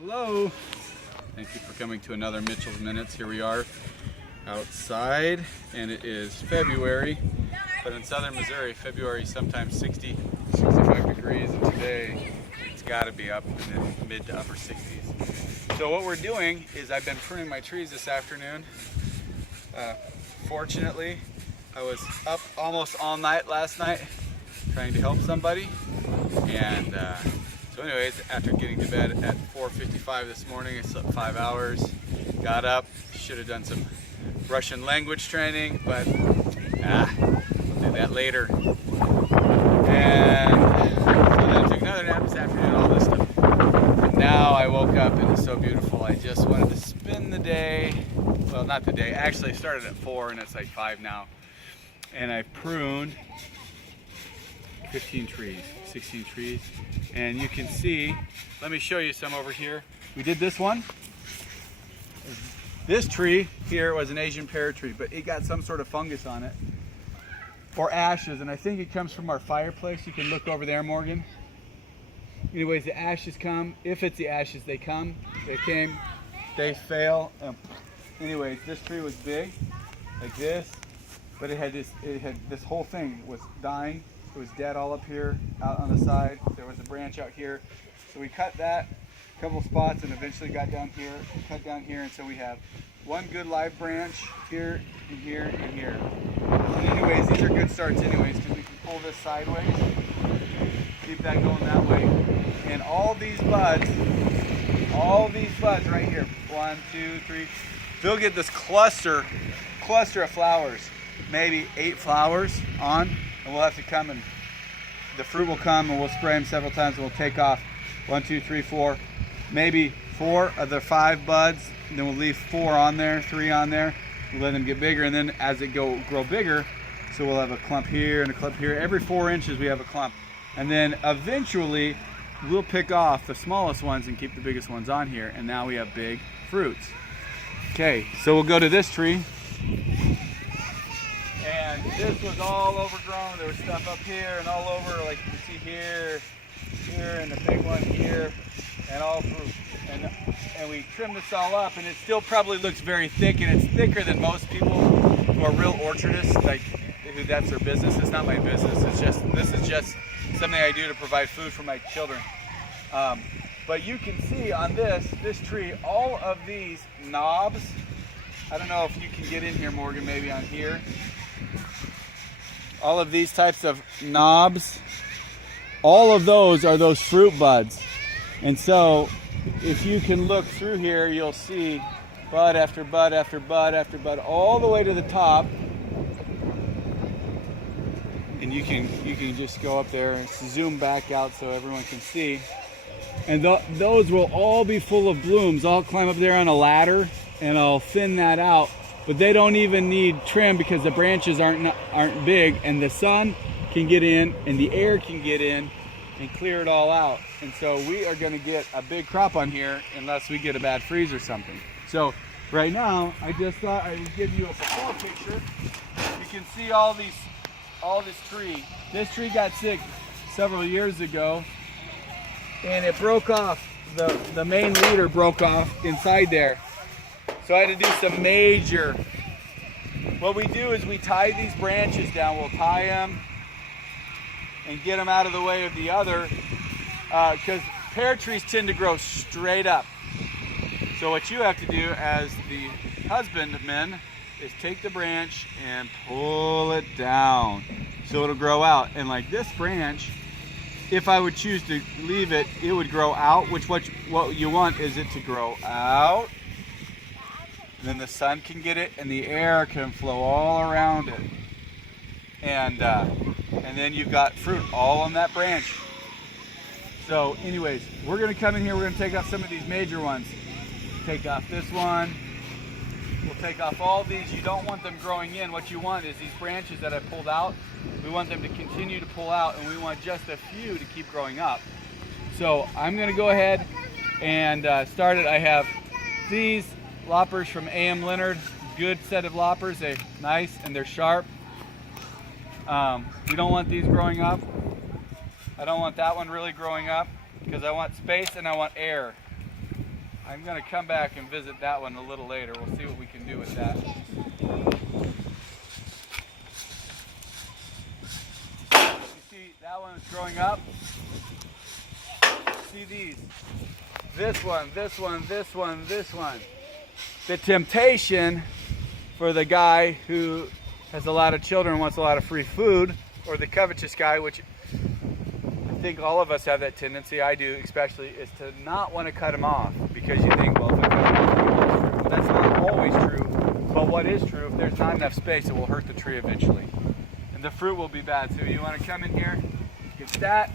Hello. Thank you for coming to another Mitchell's Minutes. Here we are outside, and it is February, but in southern Missouri, February is sometimes 60, 65 degrees, and today it's got to be up in the mid to upper 60s. So what we're doing is I've been pruning my trees this afternoon. Fortunately, I was up almost all night last night trying to help somebody, and so anyways, after getting to bed at 4:55 this morning, I slept 5 hours, got up, should have done some Russian language training, but we'll do that later. And so then I took another nap this afternoon, all this stuff. And now I woke up and it's so beautiful. I just wanted to spend the day, well, not the day, actually I started at 4 and it's like 5 now. And I pruned 15 trees, 16 trees, and you can see, let me show you some over here. We did this one. This tree here was an Asian pear tree, but it got some sort of fungus on it, or ashes, and I think it comes from our fireplace. You can look over there, Morgan. Anyways, the ashes come. If it's the ashes, they come. They came, they fail. Anyways, this tree was big, like this, but it had this whole thing was dying. It was dead all up here, out on the side. There was a branch out here. So we cut that, a couple spots, and eventually got down here, cut down here, and so we have one good live branch here, and here, and here. And anyways, these are good starts anyways, because we can pull this sideways, keep that going that way. And all these buds right here, 1, 2, 3, they'll get this cluster of flowers, maybe 8 flowers on. And we'll have to come and the fruit will come and we'll spray them several times and we'll take off 1, 2, 3, 4, maybe 4 of the 5 buds, and then we'll leave 4 on there, 3 on there. We'll let them get bigger, and then as they grow bigger, so we'll have a clump here and a clump here. Every 4 inches we have a clump, and then eventually we'll pick off the smallest ones and keep the biggest ones on here, and now we have big fruits. Okay, so we'll go to this tree. And this was all overgrown. There was stuff up here and all over, like you can see here, and the big one here, and all fruit. And we trimmed this all up, and it still probably looks very thick, and it's thicker than most people who are real orchardists, like who that's their business. It's not my business. This is just something I do to provide food for my children. But you can see on this tree, all of these knobs. I don't know if you can get in here, Morgan, maybe on here. All of these types of knobs, all of those are those fruit buds. And so if you can look through here, you'll see bud after bud after bud after bud all the way to the top. And you can just go up there and zoom back out so everyone can see. And those will all be full of blooms. I'll climb up there on a ladder and I'll thin that out. But they don't even need trim because the branches aren't big, and the sun can get in and the air can get in and clear it all out. And so we are going to get a big crop on here unless we get a bad freeze or something. So right now, I just thought I would give you a before picture. You can see all this tree. This tree got sick several years ago, and it broke off. The main leader broke off inside there. So I had to do some major. What we do is we tie these branches down. We'll tie them and get them out of the way of the other, because pear trees tend to grow straight up. So what you have to do as the husbandman is take the branch and pull it down so it'll grow out. And like this branch, if I would choose to leave it, it would grow out, which what you want is it to grow out. And then the sun can get it and the air can flow all around it. And then you've got fruit all on that branch. So anyways, we're gonna come in here, we're gonna take off some of these major ones. Take off this one. We'll take off all these. You don't want them growing in. What you want is these branches that I pulled out, we want them to continue to pull out, and we want just a few to keep growing up. So I'm gonna go ahead and start it. I have these loppers from A.M. Leonard, good set of loppers. They're nice and they're sharp. We don't want these growing up. I don't want that one really growing up because I want space and I want air. I'm going to come back and visit that one a little later. We'll see what we can do with that. You see that one is growing up. See these. This one, this one, this one, this one. The temptation for the guy who has a lot of children and wants a lot of free food, or the covetous guy, which I think all of us have that tendency, I do especially, is to not want to cut them off because you think, well, if I cut them off, well, that's not always true. But what is true, if there's not enough space, it will hurt the tree eventually. And the fruit will be bad. So you want to come in here, get that,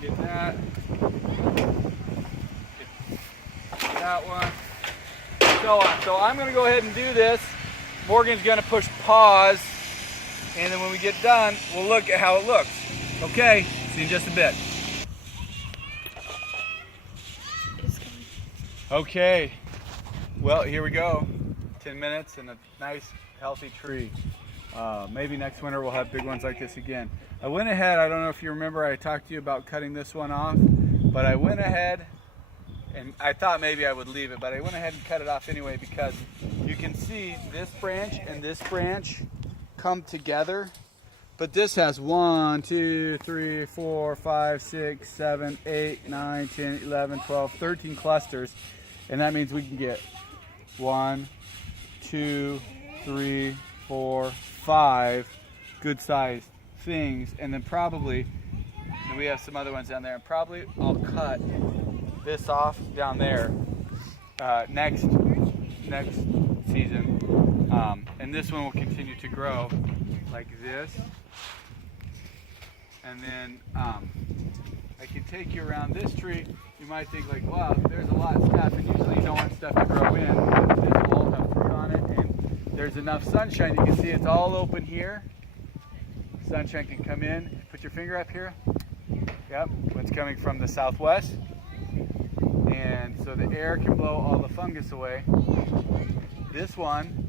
get that, get that one, so on. So I'm going to go ahead and do this. Morgan's going to push pause. And then when we get done, we'll look at how it looks. Okay, see you in just a bit. Okay, well, here we go. 10 minutes and a nice, healthy tree. Maybe next winter we'll have big ones like this again. I went ahead, I don't know if you remember, I talked to you about cutting this one off, but I went ahead and I thought maybe I would leave it, but I went ahead and cut it off anyway because you can see this branch and this branch come together, but this has 1, 2, 3, 4, 5, 6, 7, 8, 9, 10, 11, 12, 13 clusters, and that means we can get 1, 2, 3, 4, 5 good sized things, and then probably, and we have some other ones down there, and probably I'll cut this off down there next season. And this one will continue to grow like this. And then I can take you around this tree. You might think like, wow, there's a lot of stuff, and usually you don't want stuff to grow in. But this will all have fruit on it, and there's enough sunshine. You can see it's all open here. Sunshine can come in. Put your finger up here. Yep, it's coming from the southwest. And so the air can blow all the fungus away. This one,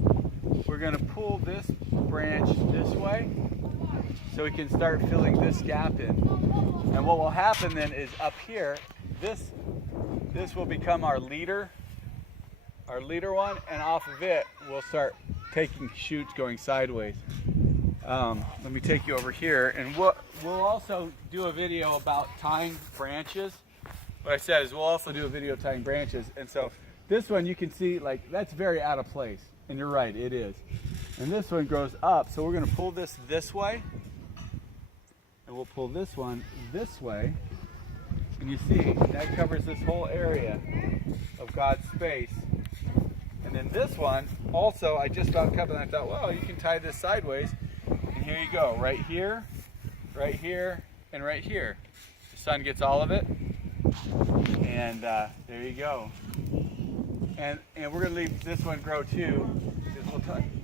we're going to pull this branch this way so we can start filling this gap in. And what will happen then is up here, this will become our leader one, and off of it we'll start taking shoots going sideways. Let me take you over here, and we'll also do a video about tying branches. What I said is we'll also do a video tying branches, and so this one you can see like that's very out of place, and you're right, it is. And this one grows up, so we're going to pull this way, and we'll pull this one this way, and you see that covers this whole area of God's space. And then this one also I just about cut, and I thought, well, you can tie this sideways, and here you go, right here, and right here. The sun gets all of it. And there you go. And we're going to leave this one grow too. We'll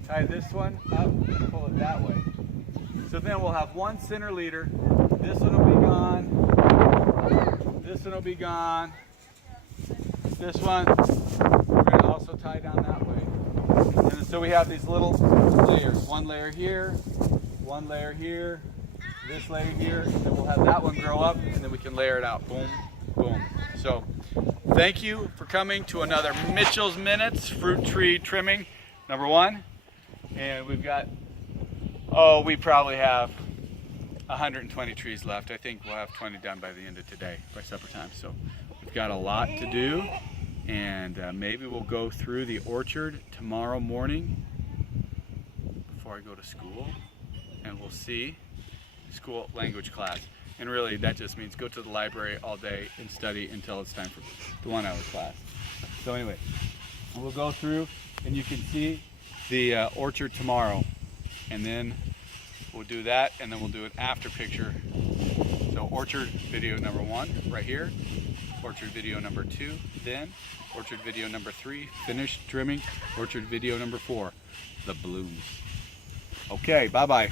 tie this one up and pull it that way. So then we'll have one center leader. This one will be gone. This one will be gone. This one we're going to also tie down that way. And so we have these little layers. One layer here, one layer here, this layer here. And then we'll have that one grow up, and then we can layer it out. Boom. Boom. So thank you for coming to another Mitchell's Minutes fruit tree trimming number 1. And we've got, we probably have 120 trees left. I think we'll have 20 done by the end of today, by supper time. So we've got a lot to do, and maybe we'll go through the orchard tomorrow morning before I go to school, and we'll see school language class. And really, that just means go to the library all day and study until it's time for the 1-hour class. So anyway, we'll go through, and you can see the orchard tomorrow. And then we'll do that, and then we'll do an after picture. So orchard video number 1 right here. Orchard video number 2 then. Orchard video number 3, finished trimming. Orchard video number 4, the blooms. Okay, bye-bye.